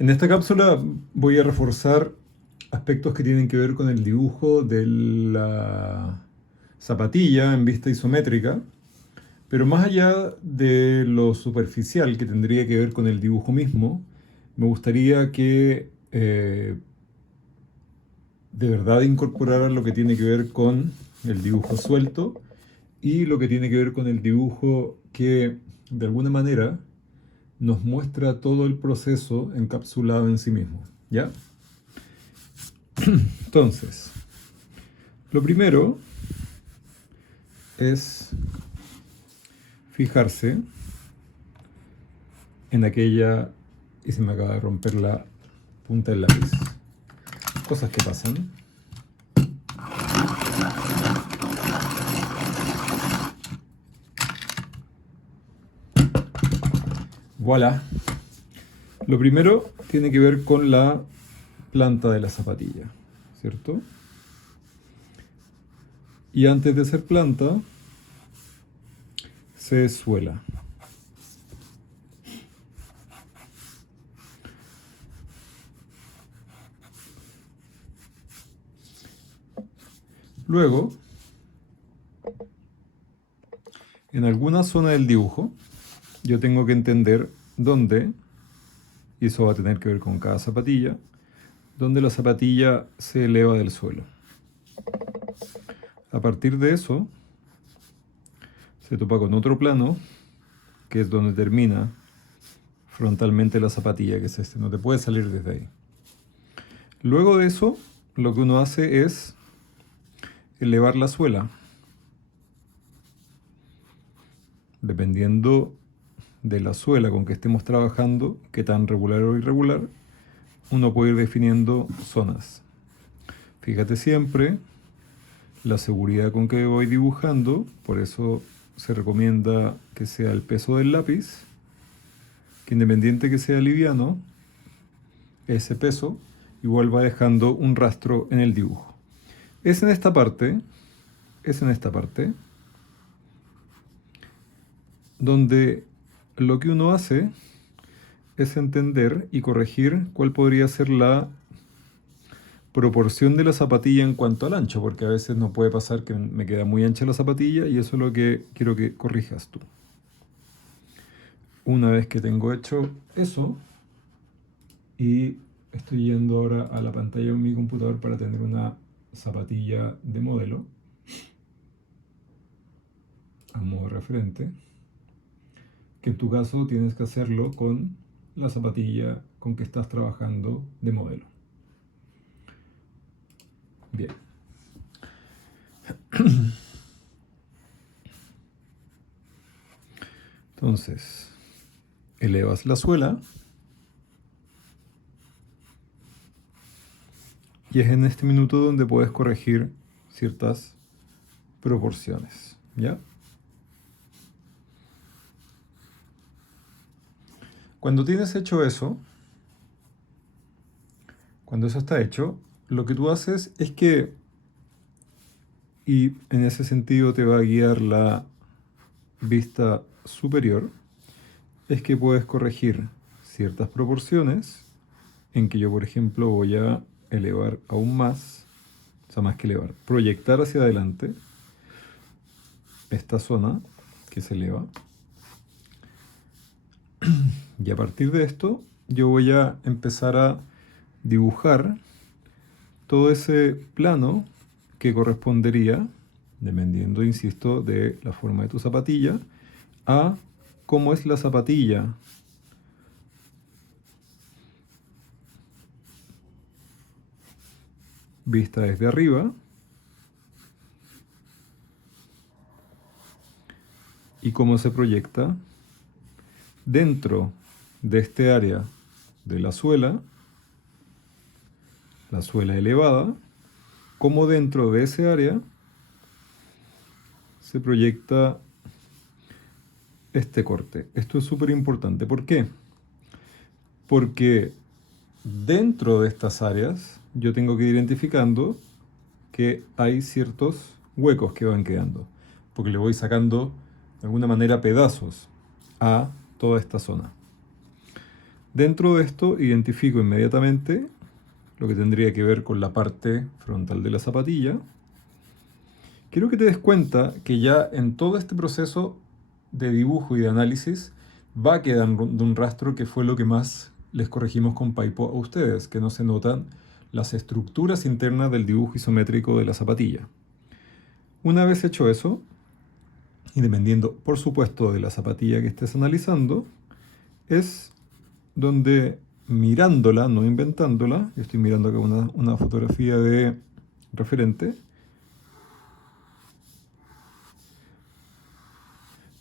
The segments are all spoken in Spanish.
En esta cápsula voy a reforzar aspectos que tienen que ver con el dibujo de la zapatilla en vista isométrica, pero más allá de lo superficial que tendría que ver con el dibujo mismo, me gustaría que de verdad incorporaran lo que tiene que ver con el dibujo suelto y lo que tiene que ver con el dibujo que de alguna manera nos muestra todo el proceso encapsulado en sí mismo, ¿ya? Entonces, lo primero es fijarse en aquella, y se me acaba de romper la punta del lápiz, cosas que pasan. Voilà. Lo primero tiene que ver con la planta de la zapatilla, ¿cierto? Y antes de ser planta, se suela. Luego, en alguna zona del dibujo, yo tengo que entender dónde, y eso va a tener que ver con cada zapatilla, dónde la zapatilla se eleva del suelo. A partir de eso, se topa con otro plano, que es donde termina frontalmente la zapatilla, que es este. No te puedes salir desde ahí. Luego de eso, lo que uno hace es elevar la suela. Dependiendo de la suela con que estemos trabajando, qué tan regular o irregular, uno puede ir definiendo zonas. Fíjate siempre la seguridad con que voy dibujando, por eso se recomienda que sea el peso del lápiz, que independiente que sea liviano, ese peso igual va dejando un rastro en el dibujo. Es en esta parte donde lo que uno hace es entender y corregir cuál podría ser la proporción de la zapatilla en cuanto al ancho, porque a veces no puede pasar que me queda muy ancha la zapatilla y eso es lo que quiero que corrijas tú. Una vez que tengo hecho eso y estoy yendo ahora a la pantalla de mi computador para tener una zapatilla de modelo a modo referente, que en tu caso tienes que hacerlo con la zapatilla con que estás trabajando de modelo. Bien. Entonces, elevas la suela y es en este minuto donde puedes corregir ciertas proporciones, ¿ya? Cuando tienes hecho eso, cuando eso está hecho, lo que tú haces es que, y en ese sentido te va a guiar la vista superior, es que puedes corregir ciertas proporciones en que yo, por ejemplo, voy a elevar aún más, o sea, más que elevar, proyectar hacia adelante esta zona que se eleva. Y a partir de esto, yo voy a empezar a dibujar todo ese plano que correspondería, dependiendo, insisto, de la forma de tu zapatilla, a cómo es la zapatilla vista desde arriba y cómo se proyecta dentro de este área de la suela elevada, cómo dentro de ese área se proyecta este corte. Esto es súper importante. ¿Por qué? Porque dentro de estas áreas yo tengo que ir identificando que hay ciertos huecos que van quedando, porque le voy sacando de alguna manera pedazos a toda esta zona. Dentro de esto identifico inmediatamente lo que tendría que ver con la parte frontal de la zapatilla. Quiero que te des cuenta que ya en todo este proceso de dibujo y de análisis va quedando un rastro que fue lo que más les corregimos con Paipo a ustedes, que no se notan las estructuras internas del dibujo isométrico de la zapatilla. Una vez hecho eso, y dependiendo por supuesto de la zapatilla que estés analizando, es donde mirándola, no inventándola, yo estoy mirando acá una fotografía de referente,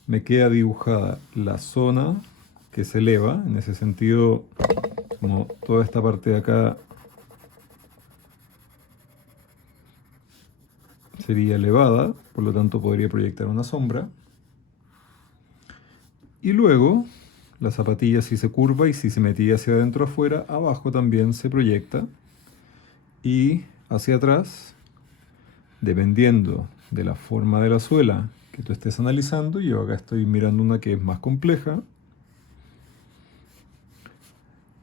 me queda dibujada la zona que se eleva, en ese sentido, como toda esta parte de acá sería elevada, por lo tanto podría proyectar una sombra. Y luego, la zapatilla si se curva y si se metía hacia adentro o afuera, abajo también se proyecta. Y hacia atrás, dependiendo de la forma de la suela que tú estés analizando, yo acá estoy mirando una que es más compleja.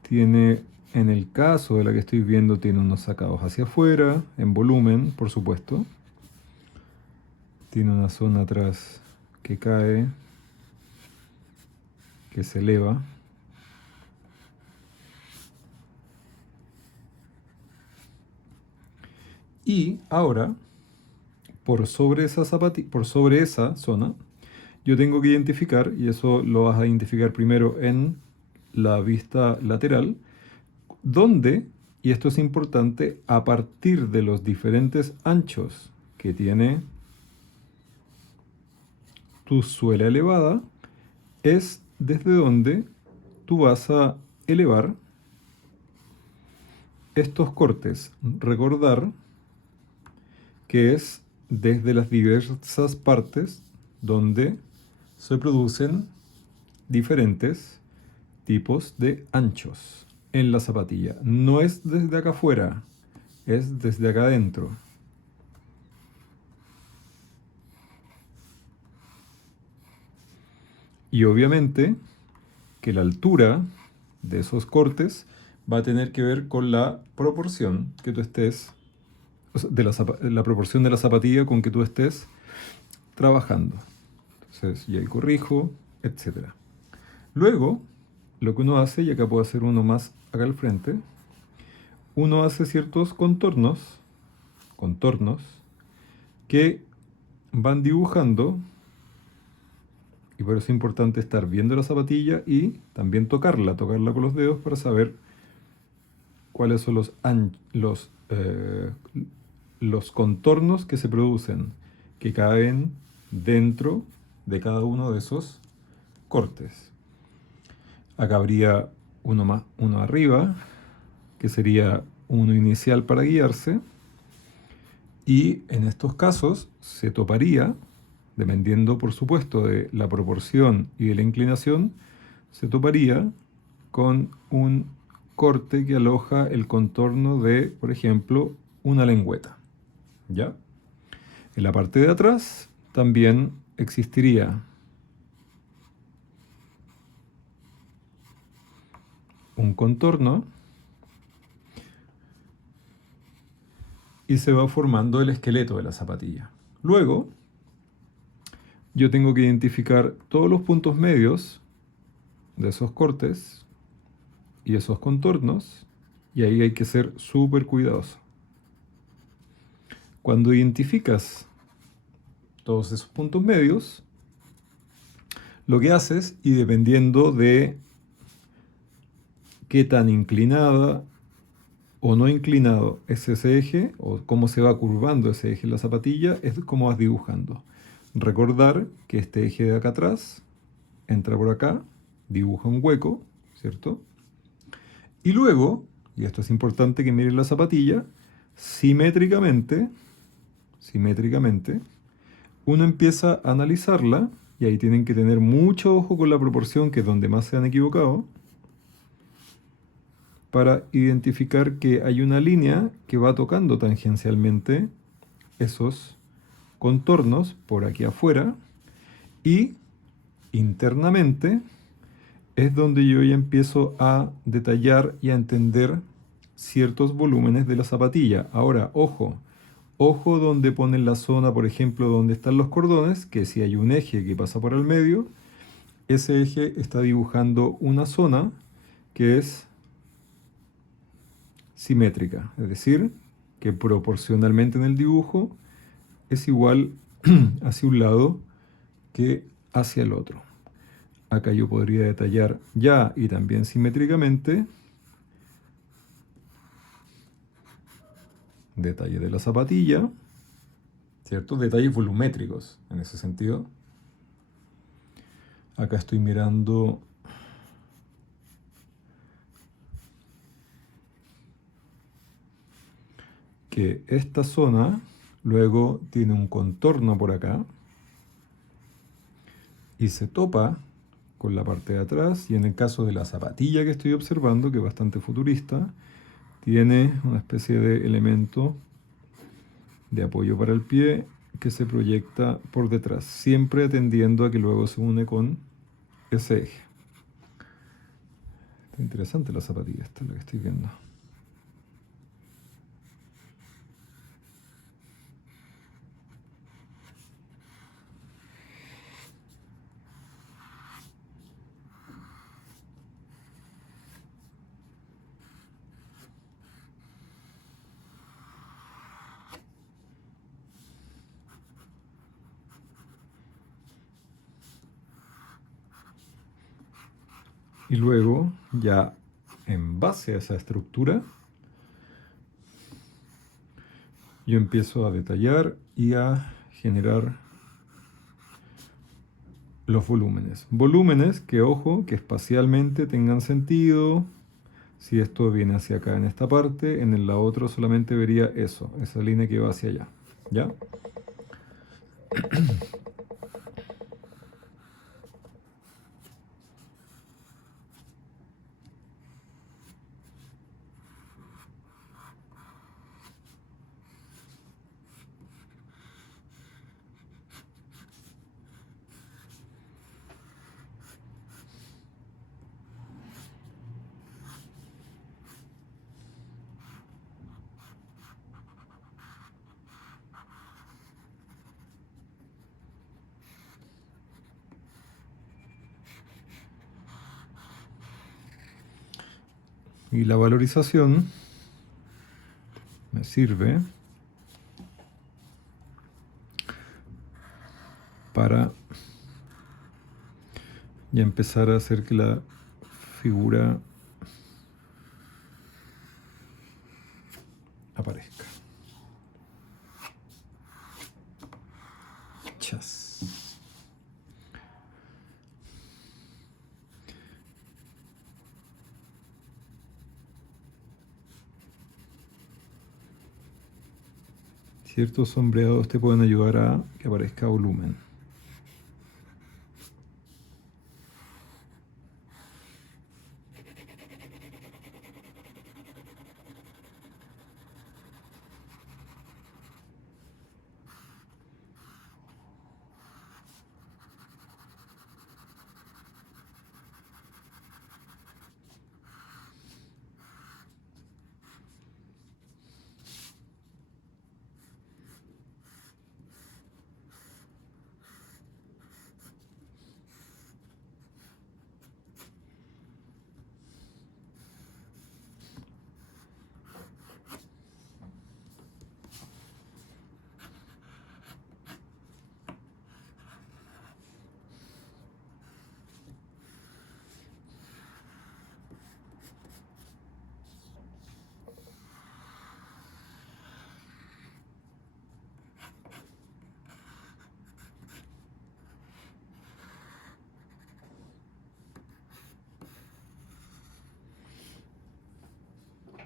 Tiene, en el caso de la que estoy viendo, tiene unos sacados hacia afuera, en volumen, por supuesto. Tiene una zona atrás que cae, que se eleva. Y ahora, por sobre esa zona, yo tengo que identificar, y eso lo vas a identificar primero en la vista lateral, donde, y esto es importante, a partir de los diferentes anchos que tiene tu suela elevada, es desde donde tú vas a elevar estos cortes. Recordar que es desde las diversas partes donde se producen diferentes tipos de anchos en la zapatilla. No es desde acá afuera, es desde acá adentro. Y obviamente que la altura de esos cortes va a tener que ver con la proporción que tú estés, o sea, de la proporción de la zapatilla con que tú estés trabajando. Entonces, y ahí corrijo, etc. Luego, lo que uno hace, y acá puedo hacer uno más acá al frente, uno hace ciertos contornos que van dibujando, y por eso es importante estar viendo la zapatilla y también tocarla con los dedos para saber cuáles son los contornos que se producen, que caen dentro de cada uno de esos cortes. Acá habría uno arriba, que sería uno inicial para guiarse, y en estos casos se toparía, dependiendo por supuesto de la proporción y de la inclinación, se toparía con un corte que aloja el contorno de, por ejemplo, una lengüeta. ¿Ya? En la parte de atrás también existiría un contorno y se va formando el esqueleto de la zapatilla. Luego, yo tengo que identificar todos los puntos medios de esos cortes y esos contornos, y ahí hay que ser súper cuidadoso. Cuando identificas todos esos puntos medios, lo que haces, y dependiendo de qué tan inclinada o no inclinado es ese eje, o cómo se va curvando ese eje en la zapatilla, es como vas dibujando. Recordar que este eje de acá atrás entra por acá, dibuja un hueco, ¿cierto? Y luego, y esto es importante que miren la zapatilla, simétricamente, uno empieza a analizarla, y ahí tienen que tener mucho ojo con la proporción, que es donde más se han equivocado, para identificar que hay una línea que va tocando tangencialmente esos contornos por aquí afuera, y internamente es donde yo ya empiezo a detallar y a entender ciertos volúmenes de la zapatilla. Ahora, ojo, ojo donde ponen la zona, por ejemplo, donde están los cordones, que si hay un eje que pasa por el medio, ese eje está dibujando una zona que es simétrica, es decir, que proporcionalmente en el dibujo es igual hacia un lado que hacia el otro. Acá yo podría detallar ya y también simétricamente detalle de la zapatilla, ¿cierto? Detalles volumétricos en ese sentido. Acá estoy mirando que esta zona luego tiene un contorno por acá y se topa con la parte de atrás, y en el caso de la zapatilla que estoy observando, que es bastante futurista, tiene una especie de elemento de apoyo para el pie que se proyecta por detrás, siempre atendiendo a que luego se une con ese eje. Está interesante la zapatilla, esta es la que estoy viendo. Y luego, ya en base a esa estructura, yo empiezo a detallar y a generar los volúmenes. Volúmenes que, ojo, que espacialmente tengan sentido. Si esto viene hacia acá en esta parte, en el la otro solamente vería eso, esa línea que va hacia allá. ¿Ya? Y la valorización me sirve para ya empezar a hacer que la figura aparezca. Chas. Ciertos sombreados te pueden ayudar a que aparezca volumen.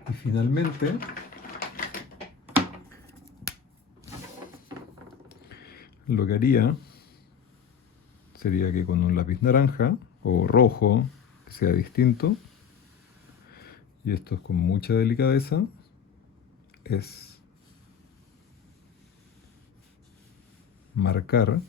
Y finalmente, lo que haría sería que con un lápiz naranja o rojo, que sea distinto, y esto es con mucha delicadeza, es marcar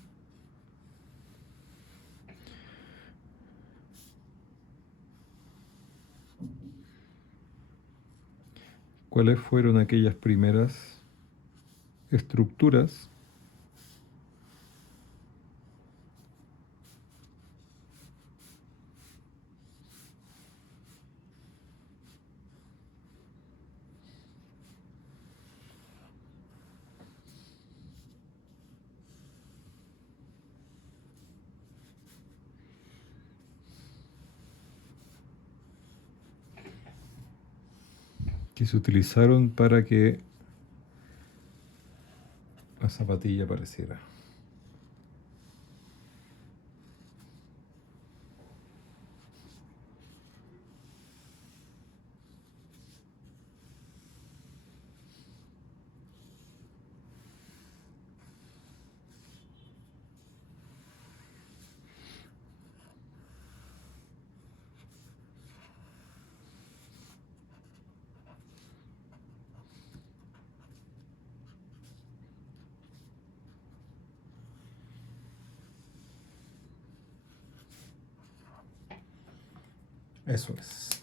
cuáles fueron aquellas primeras estructuras que se utilizaron para que la zapatilla apareciera. Eso es.